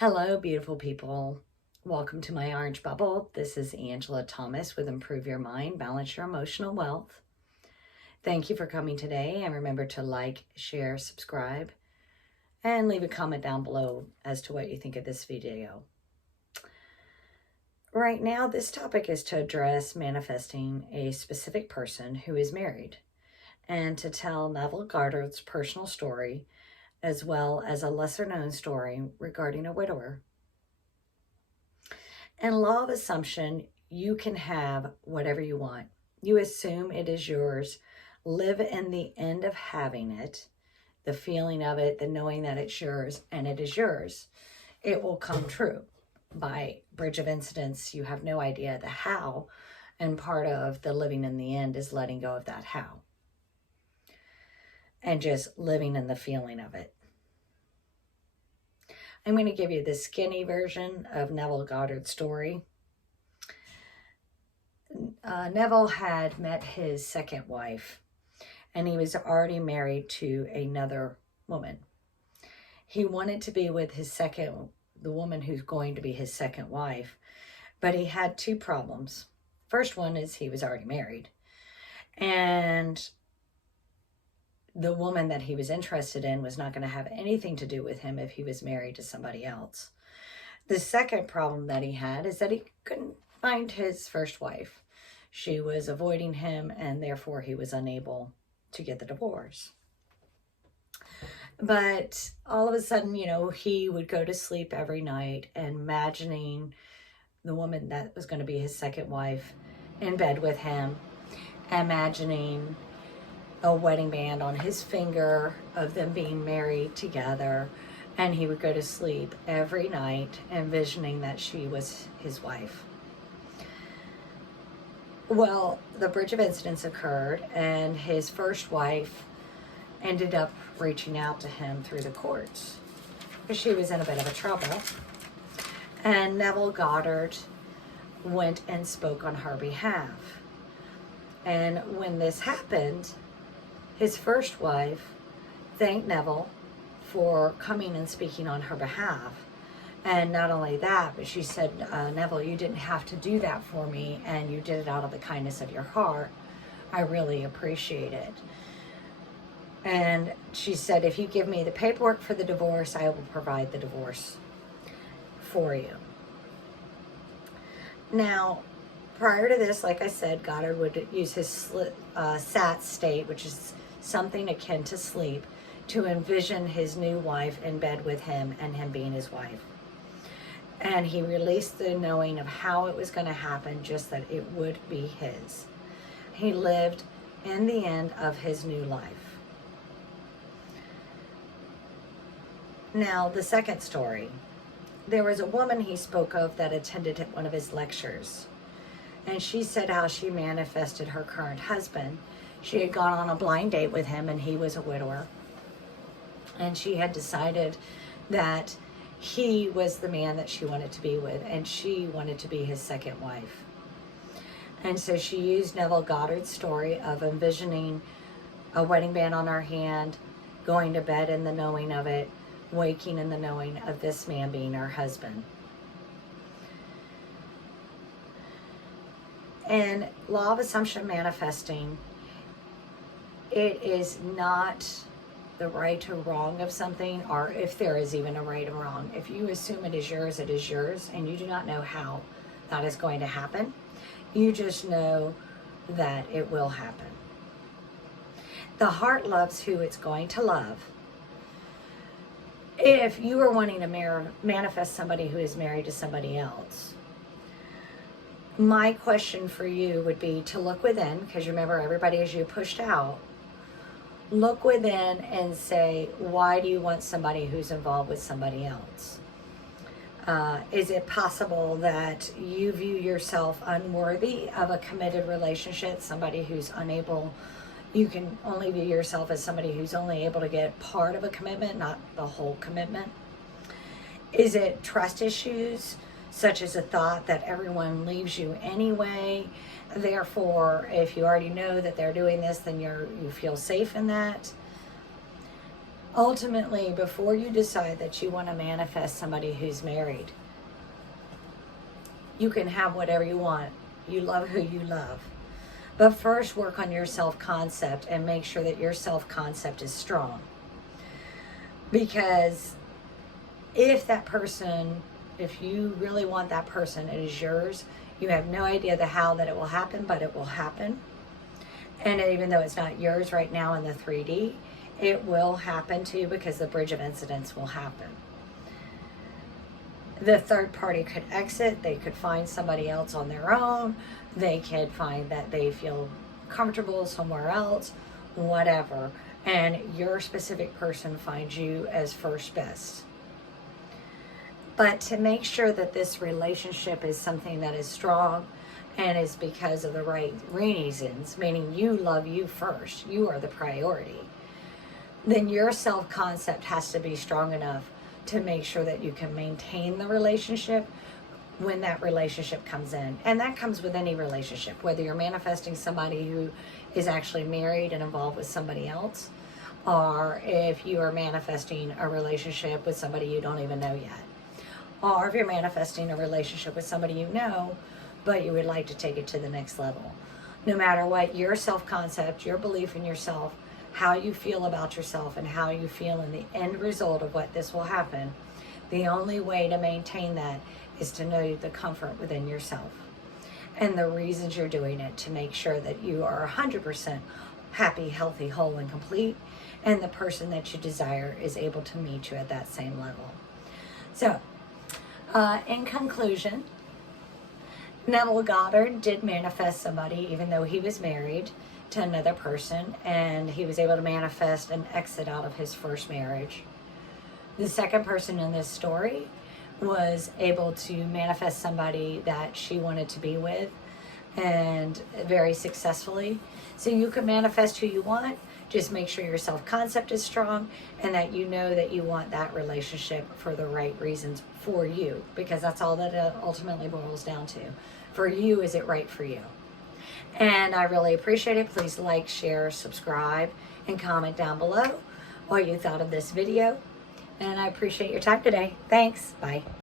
Hello, beautiful people. Welcome to my orange bubble. This is Angela Thomas with Improve Your Mind, Balance Your Emotional Wealth. Thank you for coming today, and remember to like, share, subscribe, and leave a comment down below as to what you think of this video. Right now, this topic is to address manifesting a specific person who is married and to tell Neville Goddard's personal story as well as a lesser-known story regarding a widower. In law of assumption, you can have whatever you want. You assume it is yours. Live in the end of having it, the feeling of it, the knowing that it's yours and it is yours. It will come true. By bridge of incidents, you have no idea the how, and part of the living in the end is letting go of that how and just living in the feeling of it. I'm going to give you the skinny version of Neville Goddard's story. Neville had met his second wife, and he was already married to another woman. He wanted to be with the woman who's going to be his second wife, but he had two problems. First one is he was already married, and the woman that he was interested in was not going to have anything to do with him if he was married to somebody else. The second problem that he had is that he couldn't find his first wife. She was avoiding him, and therefore he was unable to get the divorce. But all of a sudden, he would go to sleep every night imagining the woman that was going to be his second wife in bed with him, imagining a wedding band on his finger of them being married together, and he would go to sleep every night envisioning that she was his wife. Well, the bridge of incidents occurred, and his first wife ended up reaching out to him through the courts because she was in a bit of a trouble, and Neville Goddard went and spoke on her behalf. And when this happened, his first wife thanked Neville for coming and speaking on her behalf. And not only that, but she said, Neville, you didn't have to do that for me, and you did it out of the kindness of your heart. I really appreciate it. And she said, if you give me the paperwork for the divorce, I will provide the divorce for you. Now, prior to this, like I said, Goddard would use his sat state, which is something akin to sleep, to envision his new wife in bed with him and him being his wife. And he released the knowing of how it was going to happen, just that it would be his. He lived in the end of his new life. Now, the second story. There was a woman he spoke of that attended one of his lectures. And she said how she manifested her current husband. She had gone on a blind date with him, and he was a widower. And she had decided that he was the man that she wanted to be with, and she wanted to be his second wife. And so she used Neville Goddard's story of envisioning a wedding band on her hand, going to bed in the knowing of it, waking in the knowing of this man being her husband. And law of assumption manifesting, it is not the right or wrong of something, or if there is even a right or wrong. If you assume it is yours, and you do not know how that is going to happen. You just know that it will happen. The heart loves who it's going to love. If you are wanting to manifest somebody who is married to somebody else, my question for you would be to look within, because remember, everybody is you pushed out. Look within and say, why do you want somebody who's involved with somebody else? Is it possible that you view yourself unworthy of a committed relationship, somebody who's unable? You can only view yourself as somebody who's only able to get part of a commitment, not the whole commitment. Is it trust issues, such as a thought that everyone leaves you anyway? Therefore, if you already know that they're doing this, then you feel safe in that. Ultimately, before you decide that you want to manifest somebody who's married, you can have whatever you want. You love who you love. But first, work on your self-concept and make sure that your self-concept is strong. Because if that person, if you really want that person, it is yours. You have no idea the how that it will happen, but it will happen. And even though it's not yours right now in the 3D, it will happen to you because the bridge of incidents will happen. The third party could exit. They could find somebody else on their own. They could find that they feel comfortable somewhere else, whatever. And your specific person finds you as first best. But to make sure that this relationship is something that is strong and is because of the right reasons, meaning you love you first, you are the priority, then your self-concept has to be strong enough to make sure that you can maintain the relationship when that relationship comes in. And that comes with any relationship, whether you're manifesting somebody who is actually married and involved with somebody else, or if you are manifesting a relationship with somebody you don't even know yet, or if you're manifesting a relationship with somebody you know, but you would like to take it to the next level. No matter what, your self-concept, your belief in yourself, how you feel about yourself, and how you feel in the end result of what this will happen, the only way to maintain that is to know the comfort within yourself and the reasons you're doing it, to make sure that you are 100% happy, healthy, whole, and complete, and the person that you desire is able to meet you at that same level. So, in conclusion, Neville Goddard did manifest somebody, even though he was married to another person, and he was able to manifest an exit out of his first marriage. The second person in this story was able to manifest somebody that she wanted to be with, and very successfully. So you can manifest who you want. Just make sure your self-concept is strong and that you know that you want that relationship for the right reasons for you, because that's all that it ultimately boils down to. For you, is it right for you? And I really appreciate it. Please like, share, subscribe, and comment down below what you thought of this video. And I appreciate your time today. Thanks. Bye.